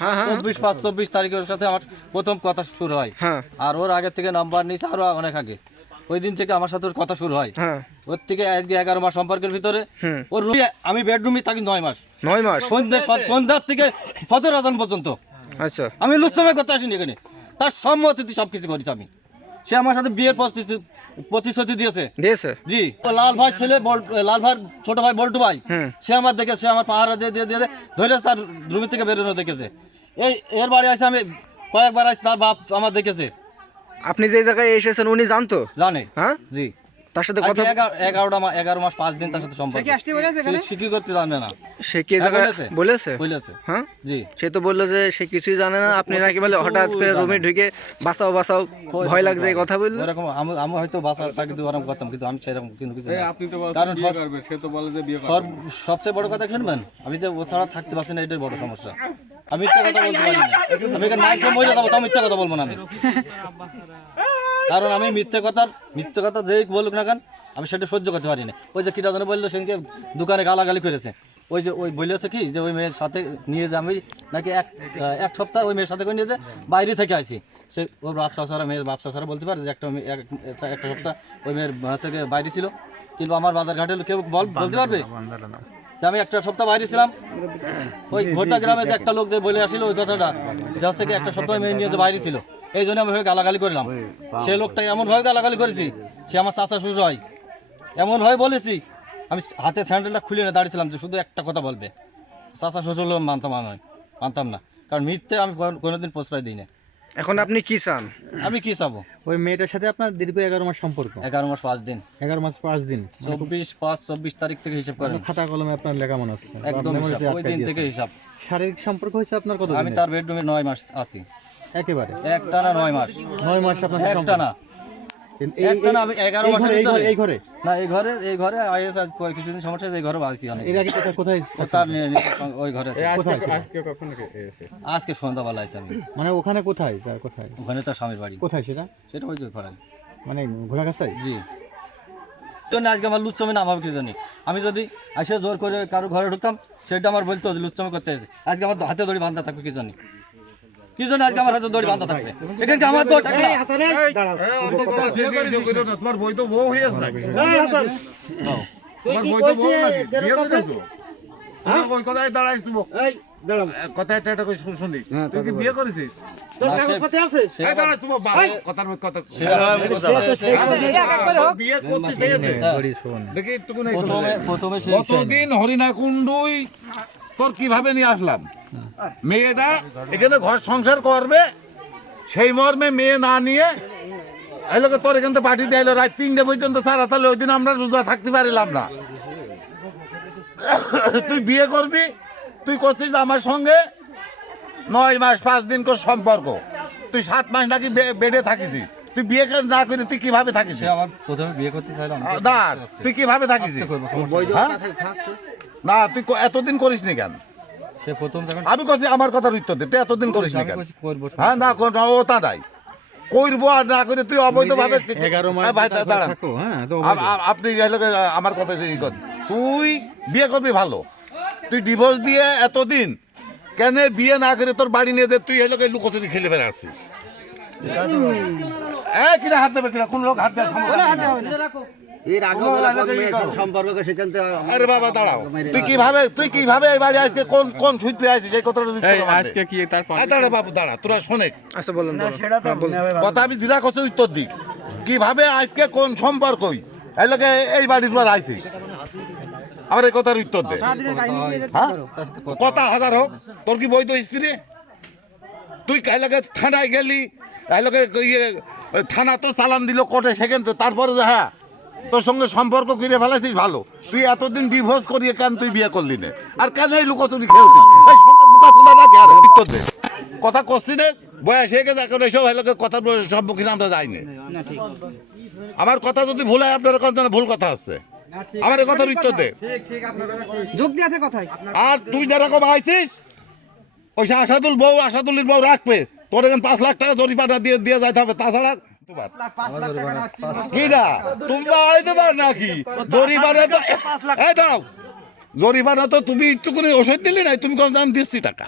24/5/24 তারিখের সাথে আমার প্রথম কথা শুরু হয়। আর ওর আগে থেকে নাম্বার নিয়েছে আরো অনেক আগে। ওই দিন থেকে আমার সাথে ওর কথা শুরু হয়। ওর থেকে 11 মাস সম্পর্কের ভিতরে ওর রুমে আমি বেডরুমে থাকি 9 মাস। সন্ধ্যার থেকে ফজর আজান পর্যন্ত। আচ্ছা, আমি লুচ্ছামি করতে আসিনি এখানে, তার সম্মতিতে সবকিছু করেছি আমি। সে আমার সাথে বিয়ের প্রতিশ্রুতি দিয়েছে। জি, লাল ভাই ছেলে, লাল ভাই ছোট ভাই বল্টু ভাই, সে আমার দেখে, সে আমার পাহারা দিয়ে ধরে তার রুম থেকে বেরোনো দেখেছে। এর বাড়ি আছে, আমি কয়েকবার আসছি, তার বাপ আমার দেখেছে। আপনি যে জায়গায় এসেছেন উনি জানে? হ্যাঁ, জি। তার সাথে কথা 11 মাস 5 দিন তার সাথে সম্পর্ক। সে কি করতে জানে না। সে কি বলেছে? হ্যাঁ, জি। সে তো বললো যে সে কিছুই জানে না। আপনি নাকি বলে হঠাৎ করে রুমে ঢুকে বাঁচাও ভয় লাগছে এই কথা বললো। এরকম আমি হয়তো বাঁচা তাকে ওরকম করতাম, কিন্তু আমি সেরকম কিন্তু কিছু না। আপনি তো বলেন কারণ বিয়ে করবে, সে তো বলে যে বিয়ে করবে। সবচেয়ে বড় কথা শুনবেন, আমি যে ও ছাড়া থাকতে পারছি না, এটাই বড় সমস্যা। আমি মিথ্যা কথা বলতে পারি না। আমি এখানে মাইকে মরে যাবো, তাও মিথ্যা কথা বলবো না আমি। কারণ আমি মিথ্যে কথা যেই বলুক না কেন, আমি সেটা সহ্য করতে পারি না। ওই যে কিটা জানে বললো, সেদিনকে দোকানে গালাগালি করেছে। ওই বলেছে কি যে ওই মেয়ের সাথে নিয়ে যে আমি নাকি এক সপ্তাহ ওই মেয়ের সাথে করে নিয়ে যে বাইরে থেকে আসি। সে ওর মেয়ের ব্যবসা ছাড়া বলতে পারে যে একটা সপ্তাহ ওই মেয়ের হচ্ছে বাইরে ছিল। কিন্তু আমার বাজার ঘাটে কেউ বলতে পারবে যে আমি একটা সপ্তাহ বাইরে ছিলাম? ওই ঘোটা গ্রামে যে একটা লোক যে বলে আসছিল ওই কথাটা, যে হচ্ছে কি একটা সপ্তাহ মেয়ে নিয়ে যে বাইরে ছিল, এই জন্য আমি গালাগালি করলাম। সে লোকটা এমনভাবে গালাগালি করেছি, সে আমার চাচা শ্বশুর হয়, এমনভাবে বলেছি। আমি হাতে স্যান্ডেলটা খুলে না দাঁড়িয়েছিলাম যে শুধু একটা কথা বলবে। চাচা শ্বশুর মানতাম না, কারণ মিথ্যে আমি কোনোদিন প্রশ্রয় দিই না। এখন আপনি কি চান? আমি কি চাবো? ওই মেয়েটার সাথে আপনার দীর্ঘ 11 মাস সম্পর্ক। 11 মাস 5 দিন। 11 মাস 5 দিন, 24/5/24 তারিখ থেকে হিসাব করেন। খাতা কলমে আপনার লেখা মনে আছে? একদম ওই দিন থেকে হিসাব। শারীরিক সম্পর্ক হয়েছে আপনার কত? আমি তার বেডরুমে 9 মাস আছি। একেবারে একটানা 9 মাস। 9 মাস আপনার একটানা। একটানা আমি 11 মাসের ভিতরে এই ঘরে না, এই ঘরে আইএস আজ কিছুদিন সমস্যা, এই ঘরে আছি অনেক। এর আগে কোথায়? তার ওই ঘরে আছে। আজকে কখন এসেছে? আজকে সন্ধ্যাবেলা আইছি আমি। মানে ওখানে কোথায়? ওখানে তার স্বামীর বাড়ি। কোথায় সেটা? সেটা ওই যে ফরান, মানে ঘোড়াগাছায়। জি। জন্য আজকে আমার লুচ্ছামি না ভাবে কি জানি। আমি যদি এসে জোর করে কারো ঘরে ঢুকতাম, সেটা আমার বলতো যে লুচ্ছামি করতে এসে। আজকে আমার হাতে দড়ি বাঁধা থাকবে কি জানি, আজকে আমার হাতে দড়ি বাঁধা থাকবে। এখানে কি আমার দোষ? তোমার বই তো বউ হয়ে আছে নাকি? তোমার বই তো বউ নাকি? বিয়ে করেছো? তোমার ওই কথায় দাঁড়াই তুমি। দাঁড়া, কথা একটা করে শুনি। তুই কি বিয়ে করেছিস? তোর কাগজপত্র আছে? এই দাঁড়া, তুমি কথার কথা। বিয়ে করতে চেয়েছে। দেখি একটু প্রথমে কতদিন হরিণাকুণ্ডুই তোর কিভাবে নিয়ে আসলাম। মেয়েটা এখানে ঘর সংসার করবে, সেই মর্মে মেয়ে না নিয়ে এলোকে তোর এখান থেকে পাঠিয়ে দিয়ে রাত 3টে পর্যন্ত ছাড়া, তাহলে ওই দিন আমরা রোজা থাকতে পারিলাম না। তুই বিয়ে করবি, তুই করছিস আমার সঙ্গে 9 মাস 5 দিন করে সম্পর্ক। তুই 7 মাস নাকি বেডে থাকিস। তুই বিয়ে না করে তুই কিভাবে থাকিস? প্রথমে বিয়ে করতে চাইলাম না, তুই কিভাবে থাকিস? না, তুই এতদিন করিস নি কেন? সে প্রথম যখন আমি বলছি আমার কথার উত্তর দে, তুই এতদিন করিস নি কেন? হ্যাঁ, না ও তা নাই করবো আর না করে তুই অবৈধভাবে। আপনি আমার কথা সেই কথা, তুই বিয়ে করবি ভালো, তুই ডিভোর্স দিয়ে এতদিন কেন বিয়ে না করে তোর বাড়ি নিয়ে যে তুই এলোকে লুকোচুরি খেলে বেড়াচ্ছিস? কিনা হাত দেবে কিনা? কোন লোক হাত দেবে? আরে বাবা দাঁড়াও, তুই কিভাবে এই বাড়ি আজকে কোন সূত্রে আসিস সেই কথাটা আজকে কি? দাঁড়া বাবু দাঁড়া, তোরা শোনে। আচ্ছা বলেন। কথা আমি দিলা কত উত্তর দিক, কিভাবে আজকে কোন সম্পর্কই এই লোকে এই বাড়ির পর আইসিস? আমার এই কথার উত্তর দে। হ্যাঁ, কথা হাজার হোক, তোর কি বৈধ স্ত্রী? তুই কাইলাকে থানায় গেলি, কাইলাকে থানা তো চালান দিল কোর্টে, সেখান তারপরে হ্যাঁ তোর সঙ্গে সম্পর্ক করে ফেলাইছিস ভালো। তুই এতদিন ডিভোর্স করিয়ে কেন তুই বিয়ে করলি না? আর কেন এই লুকোচুরি খেলছিস? কথা করছি নে, বয়স হয়ে গেছে, এখন এইসব হলো কথার সম্মুখীন আমরা যাইনি। আমার কথা যদি ভুল হয় আপনার কথা ভুল কথা হচ্ছে, আমার এই কথার উত্তর দে। আর তুই যেরকম আইছিস ওই আসাদুলের বউ রাখবে, তোর এখন 5 লাখ টাকা জরিমানা দিয়ে যাইতে হবে। তাছাড়া জরিমানা তো তুমি একটু করে ওষুধ দিলে নাই, তুমি কম দাম দিচ্ছি টাকা।